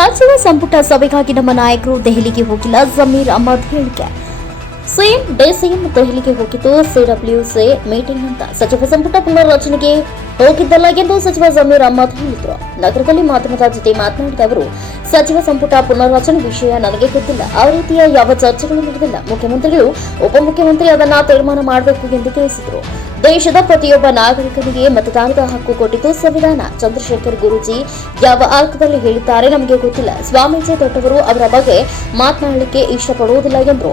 ಸಚಿವ ಸಂಪುಟ ಸಭೆಗಾಗಿ ನಮ್ಮ ನಾಯಕರು ದೆಹಲಿಗೆ ಹೋಗಿಲ್ಲ. ಜಮೀರ್ ಅಹಮದ್ ಹೇಳಿಕೆ. ಸಿಎಂ ಡಿಸಿಎಂ ದೆಹಲಿಗೆ ಹೋಗಿದ್ದು ಸಿಡಬ್ಲ್ಯೂಸಿ ಮೀಟಿಂಗ್ ಅಂತ. ಸಚಿವ ಸಂಪುಟ ಪುನರ್ರಚನೆಗೆ ಹೋಗಿದ್ದಲ್ಲ ಎಂದು ಸಚಿವ ಜಮೀರ್ ಅಹಮದ್ ಹೇಳಿದರು. ನಗರದಲ್ಲಿ ಮಾಧ್ಯಮದ ಜೊತೆ ಮಾತನಾಡಿದ ಅವರು, ಸಚಿವ ಸಂಪುಟ ಪುನರ್ರಚನೆ ವಿಷಯ ನನಗೆ ಗೊತ್ತಿಲ್ಲ. ಆ ರೀತಿಯ ಯಾವ ಚರ್ಚೆಗಳು ನಡೆದಿಲ್ಲ. ಮುಖ್ಯಮಂತ್ರಿಗಳು ಉಪಮುಖ್ಯಮಂತ್ರಿ ಅದನ್ನ ತೀರ್ಮಾನ ಮಾಡಬೇಕು ಎಂದು ತಿಳಿಸಿದರು. ದೇಶದ ಪ್ರತಿಯೊಬ್ಬ ನಾಗರಿಕನಿಗೆ ಮತದಾನದ ಹಕ್ಕು ಕೊಟ್ಟಿದ್ದು ಸಂವಿಧಾನ. ಚಂದ್ರಶೇಖರ್ ಗುರೂಜಿ ಯಾವ ಅರ್ಥದಲ್ಲಿ ಹೇಳಿದ್ದಾರೆ ನಮಗೆ ಗೊತ್ತಿಲ್ಲ. ಸ್ವಾಮೀಜಿ ದೊಡ್ಡವರು, ಅವರ ಬಗ್ಗೆ ಮಾತನಾಡಲಿಕ್ಕೆ ಇಷ್ಟಪಡುವುದಿಲ್ಲ ಎಂದರು.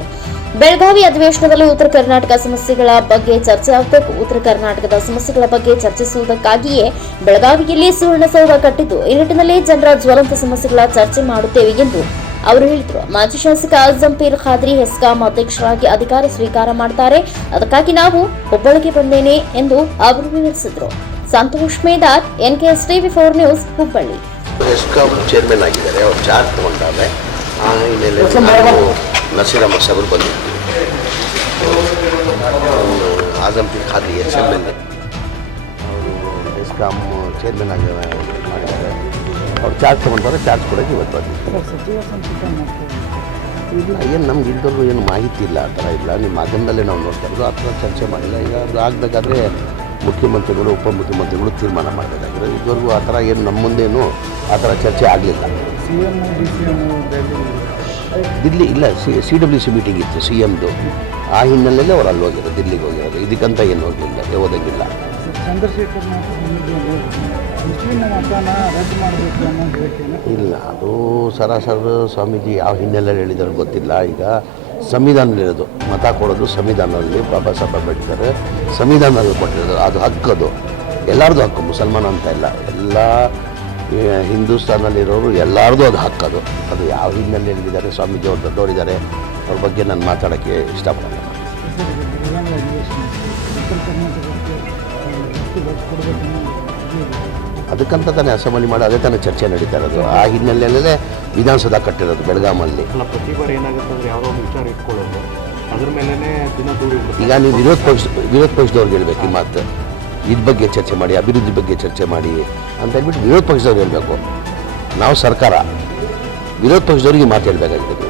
ಬೆಳಗಾವಿ ಅಧಿವೇಶನದಲ್ಲಿ ಉತ್ತರ ಕರ್ನಾಟಕ ಸಮಸ್ಯೆಗಳ ಬಗ್ಗೆ ಚರ್ಚೆ ಆಗಬೇಕು. ಉತ್ತರ ಕರ್ನಾಟಕದ ಸಮಸ್ಯೆಗಳ ಬಗ್ಗೆ ಚರ್ಚಿಸುವುದಕ್ಕಾಗಿಯೇ ಬೆಳಗಾವಿಯಲ್ಲಿ ಸುವರ್ಣಸೌಧ ಕಟ್ಟಿದ್ದು. ಈ ನಿಟ್ಟಿನಲ್ಲಿ ಜನರ ಜ್ವಲಂತ ಸಮಸ್ಯೆಗಳ ಚರ್ಚೆ ಮಾಡುತ್ತೇವೆ ಎಂದು ಅವರು ಹೇಳಿದರು. ಮಾಜಿ ಶಾಸಕ ಆಜಂ ಪೀರ್ ಖಾದ್ರಿ ಹೆಸ್ಕಾಂ ಅಧ್ಯಕ್ಷರಾಗಿ ಅಧಿಕಾರ ಸ್ವೀಕಾರ ಮಾಡುತ್ತಾರೆ. ಅದಕ್ಕಾಗಿ ನಾವು ಹುಬ್ಬಳ್ಳಿಗೆ ಬಂದೇನೆ ಎಂದು ಅವರು ವಿವರಿಸಿದರು. Santosh Medar, NKS TV4 news, Hubballi. HESCOM chairman ಆಗಿದ್ದಾರೆ, ಅವರು ಚಾರ್ಜ್ ತಗೊಂಡಾರೆ. ಆ ಹಿನ್ನೆಲೆಯಲ್ಲಿ ನಾವು ನಸೀರ್ ಅಹಮದ್ ಸಾಹೇಬರು ಬಂದಿದ್ವಿ. ಆಜಂ ಪೀರ್ ಖಾದ್ರಿ SMLA ಅವರು ಹೆಸ್ಕಾಂ ಚೇರ್ಮನ್ ಆಗಿ ಮಾಡಿದ್ದಾರೆ. ಅವ್ರು ಚಾರ್ಜ್ ತೊಗೊಂಡವ್ರೆ, ಚಾರ್ಜ್ ಕೊಡೋಕೆ ಇವತ್ತು ಬಂದಿದ್ದಾರೆ. ಏನು ನಮ್ಗೆ ಇದ್ದವ್ರು ಏನು ಮಾಹಿತಿ ಇಲ್ಲ, ಆ ಥರ ಇಲ್ಲ. ನಿಮ್ಮ ಮಾಧ್ಯಮದಲ್ಲೇ ನಾವು ನೋಡ್ತಾ ಇರೋದು, ಆ ಥರ ಚರ್ಚೆ ಮಾಡಿಲ್ಲ. ಈಗ ಅದು ಆಗಬೇಕಾದ್ರೆ ಮುಖ್ಯಮಂತ್ರಿಗಳು ಉಪಮುಖ್ಯಮಂತ್ರಿಗಳು ತೀರ್ಮಾನ ಮಾಡಬೇಕಾದ್ರೆ ಇದುವರೆಗೂ ಆ ಥರ ಏನು ನಮ್ಮ ಮುಂದೇನು ಆ ಥರ ಚರ್ಚೆ ಆಗಲಿಲ್ಲ. ದಿಲ್ಲಿ ಇಲ್ಲ, CWC ಮೀಟಿಂಗ್ ಇತ್ತು CMದು. ಆ ಹಿನ್ನೆಲೆಯಲ್ಲಿ ಅವ್ರು ಅಲ್ಲಿ ಹೋಗಿರೋದು, ದಿಲ್ಲಿಗೆ ಹೋಗಿರೋದು. ಇದಕ್ಕಂತ ಏನು ಹೋಗಲಿಲ್ಲ, ಓದಂಗಿಲ್ಲ. ಇಲ್ಲ, ಅದು ಸರಾಸರಿ ಸ್ವಾಮೀಜಿ ಯಾವ ಹಿನ್ನೆಲೆಯಲ್ಲಿ ಹೇಳಿದ್ರು ಗೊತ್ತಿಲ್ಲ. ಈಗ ಸಂವಿಧಾನದಲ್ಲಿರೋದು, ಮತ ಕೊಡೋದು ಸಂವಿಧಾನದಲ್ಲಿ ಬಾಬಾ ಸಾಹೇಬ್ ಅಂಬೇಡ್ಕರ್ ಸಂವಿಧಾನದಲ್ಲಿ ಕೊಟ್ಟಿರೋದು. ಅದು ಹಕ್ಕದು, ಎಲ್ಲರದು ಹಕ್ಕು, ಮುಸಲ್ಮಾನ ಅಂತ ಇಲ್ಲ, ಎಲ್ಲ ಹಿಂದೂಸ್ತಾನಲ್ಲಿರೋರು ಎಲ್ಲರದು ಅದು ಹಕ್ಕದು. ಅದು ಯಾವ ಹಿನ್ನೆಲೆ ಹೇಳಿದ್ದಾರೆ, ಸ್ವಾಮೀಜಿ ಅವ್ರು ದೊಡ್ಡವರಿದ್ದಾರೆ, ಅವ್ರ ಬಗ್ಗೆ ನಾನು ಮಾತಾಡೋಕ್ಕೆ ಇಷ್ಟಪಡಲ್ಲ. ಅದಕ್ಕಂತ ತಾನೇ ಅಸೆಂಬ್ಲಿ ಮಾಡಿ ಅದೇ ತಾನೇ ಚರ್ಚೆ ನಡೀತಾ ಇರೋದು. ಆ ಹಿನ್ನೆಲೆಯಲ್ಲೇ ವಿಧಾನಸೌಧ ಕಟ್ಟಿರೋದು ಬೆಳಗಾಮಲ್ಲಿ. ಪ್ರತಿ ಬಾರಿ ಏನಾಗುತ್ತೆ ಅಂದರೆ ಯಾವುದೋ ಒಂದು ವಿಚಾರ ಇಟ್ಕೊಳ್ಳೋದು, ಅದ್ರ ಮೇಲೆ ದಿನ ದೂರಿ. ಈಗ ನೀವು ವಿರೋಧ ಪಕ್ಷದವ್ರಿಗೆ ಹೇಳ್ಬೇಕು ಈ ಮಾತು, ಇದ್ರ ಬಗ್ಗೆ ಚರ್ಚೆ ಮಾಡಿ, ಅಭಿವೃದ್ಧಿ ಬಗ್ಗೆ ಚರ್ಚೆ ಮಾಡಿ ಅಂತ ಹೇಳ್ಬಿಟ್ಟು ವಿರೋಧ ಪಕ್ಷದವ್ರು ಹೇಳಬೇಕು. ನಾವು ಸರ್ಕಾರ, ವಿರೋಧ ಪಕ್ಷದವ್ರಿಗೆ ಮಾತು ಹೇಳಬೇಕಾಗಿದೆ.